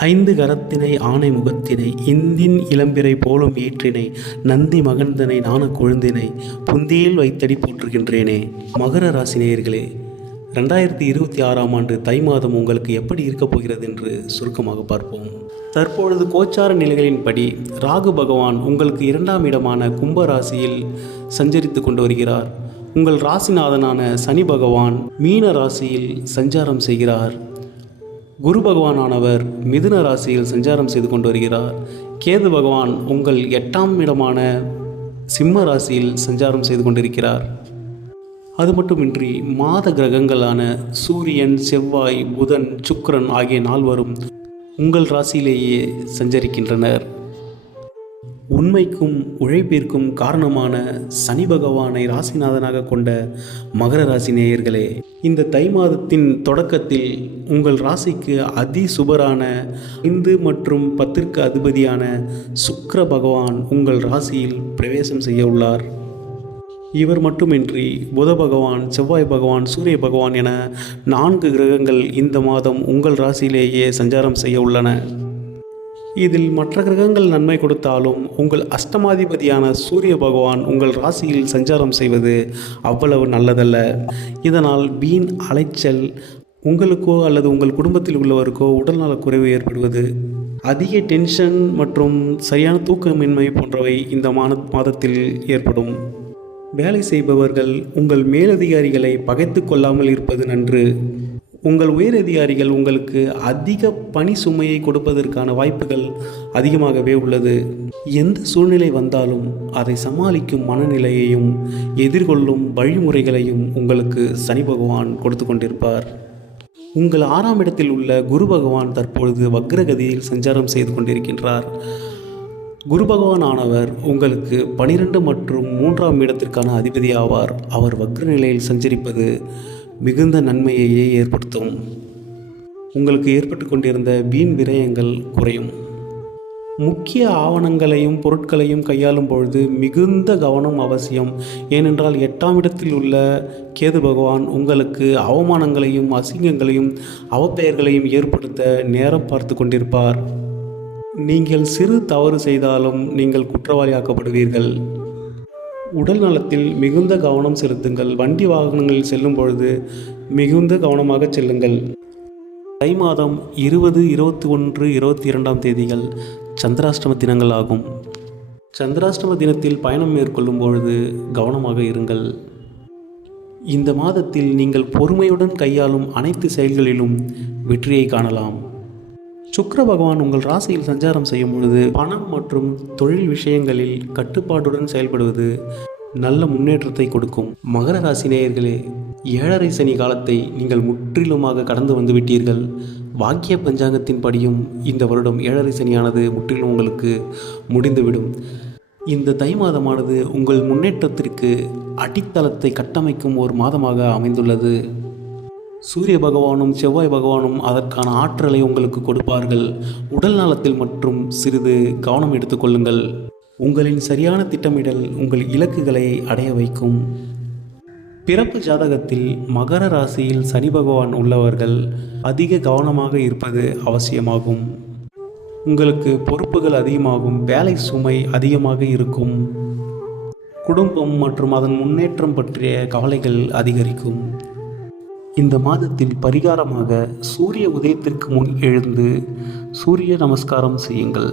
ஐந்து கரத்தினை ஆணை முகத்தினை இந்தின் இளம்பிறை போலும் ஏற்றினை நந்தி மகந்தனை நாண கொழுந்தினை புந்தியில் வைத்தடி போற்றுகின்றேனே. மகர ராசி நேயர்களே ரெண்டாயிரத்தி இருபத்தி ஆறாம் ஆண்டு தை மாதம் உங்களுக்கு எப்படி இருக்கப் போகிறது என்று சுருக்கமாக பார்ப்போம். தற்பொழுது கோச்சார நிலைகளின்படி ராகு பகவான் உங்களுக்கு இரண்டாம் இடமான கும்ப ராசியில் சஞ்சரித்து கொண்டு வருகிறார். உங்கள் ராசிநாதனான சனி பகவான் மீன ராசியில் சஞ்சாரம் செய்கிறார். குரு பகவானானவர் மிதுன ராசியில் சஞ்சாரம் செய்து கொண்டு வருகிறார். கேது பகவான் உங்கள் எட்டாம் இடமான சிம்ம ராசியில் சஞ்சாரம் செய்து கொண்டிருக்கிறார். அது மட்டுமின்றி மாத கிரகங்களான சூரியன் செவ்வாய் புதன் சுக்கரன் ஆகிய நால்வரும் உங்கள் ராசியிலேயே சஞ்சரிக்கின்றனர். உண்மைக்கும் உழைப்பிற்கும் காரணமான சனி பகவானை ராசிநாதனாக கொண்ட மகர ராசி நேயர்களே இந்த தை மாதத்தின் தொடக்கத்தில் உங்கள் ராசிக்கு அதி சுபரான ஐந்து மற்றும் பத்திற்கு அதிபதியான சுக்கர பகவான் உங்கள் ராசியில் பிரவேசம் செய்ய உள்ளார். இவர் மட்டுமின்றி புத பகவான் செவ்வாய் பகவான் சூரிய பகவான் என நான்கு கிரகங்கள் இந்த மாதம் உங்கள் ராசியிலேயே சஞ்சாரம் செய்ய உள்ளன. இதில் மற்ற கிரகங்கள் நன்மை கொடுத்தாலும் உங்கள் அஷ்டமாதிபதியான சூரிய பகவான் உங்கள் ராசியில் சஞ்சாரம் செய்வது அவ்வளவு நல்லதல்ல. இதனால் வீண் அலைச்சல் உங்களுக்கோ அல்லது உங்கள் குடும்பத்தில் உள்ளவருக்கோ உடல்நலக் குறைவு ஏற்படுவது அதிக டென்ஷன் மற்றும் சரியான தூக்கமின்மை போன்றவை இந்த மாத மாதத்தில் ஏற்படும். வேலை செய்பவர்கள் உங்கள் மேலதிகாரிகளை பகைத்து கொள்ளாமல் இருப்பது நன்று. உங்கள் உயரதிகாரிகள் உங்களுக்கு அதிக பணி சுமையை கொடுப்பதற்கான வாய்ப்புகள் அதிகமாகவே உள்ளது. எந்த சூழ்நிலை வந்தாலும் அதை சமாளிக்கும் மனநிலையையும் எதிர்கொள்ளும் வழிமுறைகளையும் உங்களுக்கு சனி பகவான் கொடுத்து கொண்டிருப்பார். உங்கள் ஆறாம் இடத்தில் உள்ள குரு பகவான் தற்பொழுது வக்ரகதியில் சஞ்சாரம் செய்து கொண்டிருக்கின்றார். குரு பகவான் ஆனவர் உங்களுக்கு பனிரெண்டு மற்றும் மூன்றாம் இடத்திற்கான அதிபதி ஆவார். அவர் வக்ர நிலையில் சஞ்சரிப்பது மிகுந்த நன்மையையே ஏற்படுத்தும். உங்களுக்கு ஏற்பட்டு கொண்டிருந்த வீண் விரயங்கள் குறையும். முக்கிய ஆவணங்களையும் பொருட்களையும் கையாளும் பொழுது மிகுந்த கவனம் அவசியம். ஏனென்றால் எட்டாம் இடத்தில் உள்ள கேது பகவான் உங்களுக்கு அவமானங்களையும் அசிங்கங்களையும் அவப்பெயர்களையும் ஏற்படுத்த நேரம் பார்த்து கொண்டிருப்பார். நீங்கள் சிறு தவறு செய்தாலும் நீங்கள் குற்றவாளியாக்கப்படுவீர்கள் உடல் நலத்தில் மிகுந்த கவனம் செலுத்துங்கள். வண்டி வாகனங்களில் செல்லும் பொழுது மிகுந்த கவனமாக செல்லுங்கள். தை மாதம் இருபது இருபத்தி ஒன்று இருபத்தி இரண்டாம் தேதிகள் சந்திராஷ்டம தினங்கள் ஆகும். சந்திராஷ்டம தினத்தில் பயணம் மேற்கொள்ளும் பொழுது கவனமாக இருங்கள். இந்த மாதத்தில் நீங்கள் பொறுமையுடன் கையாளும் அனைத்து செயல்களிலும் வெற்றியை காணலாம். சுக்கர பகவான் உங்கள் ராசியில் சஞ்சாரம் செய்யும் பொழுது பணம் மற்றும் தொழில் விஷயங்களில் கட்டுப்பாட்டுடன் செயல்படுவது நல்ல முன்னேற்றத்தை கொடுக்கும். மகர ராசி நேயர்களே ஏழரை சனி காலத்தை நீங்கள் முற்றிலுமாக கடந்து வந்து விட்டீர்கள். வாக்கிய பஞ்சாங்கத்தின் படியும் இந்த வருடம் ஏழரை சனியானது முற்றிலும் உங்களுக்கு முடிந்துவிடும். இந்த தை மாதமானது உங்கள் முன்னேற்றத்திற்கு அடித்தளத்தை கட்டமைக்கும் ஒரு மாதமாக அமைந்துள்ளது. சூரிய பகவானும் செவ்வாய் பகவானும் அதற்கான ஆற்றலை உங்களுக்கு கொடுப்பார்கள். உடல் நலத்தில் மற்றும் சிறிது கவனம் எடுத்துக்கொள்ளுங்கள் உங்களின் சரியான திட்டமிடல் உங்கள் இலக்குகளை அடைய வைக்கும். பிறப்பு ஜாதகத்தில் மகர ராசியில் சனி பகவான் உள்ளவர்கள் அதிக கவனமாக இருப்பது அவசியமாகும். உங்களுக்கு பொறுப்புகள் அதிகமாகும் வேலை சுமை அதிகமாக இருக்கும். குடும்பம் மற்றும் அதன் முன்னேற்றம் பற்றிய கவலைகள் அதிகரிக்கும். இந்த மாதத்தில் பரிகாரமாக சூரிய உதயத்திற்கு முன் எழுந்து சூரிய நமஸ்காரம் செய்யுங்கள்.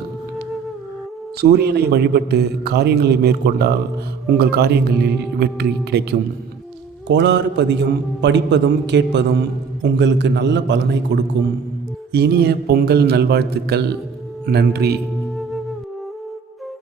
சூரியனை வழிபட்டு காரியங்களை மேற்கொண்டால் உங்கள் காரியங்களில் வெற்றி கிடைக்கும். கோளாறு பதிகம் படிப்பதும் கேட்பதும் உங்களுக்கு நல்ல பலனை கொடுக்கும். இனிய பொங்கல் நல்வாழ்த்துக்கள். நன்றி.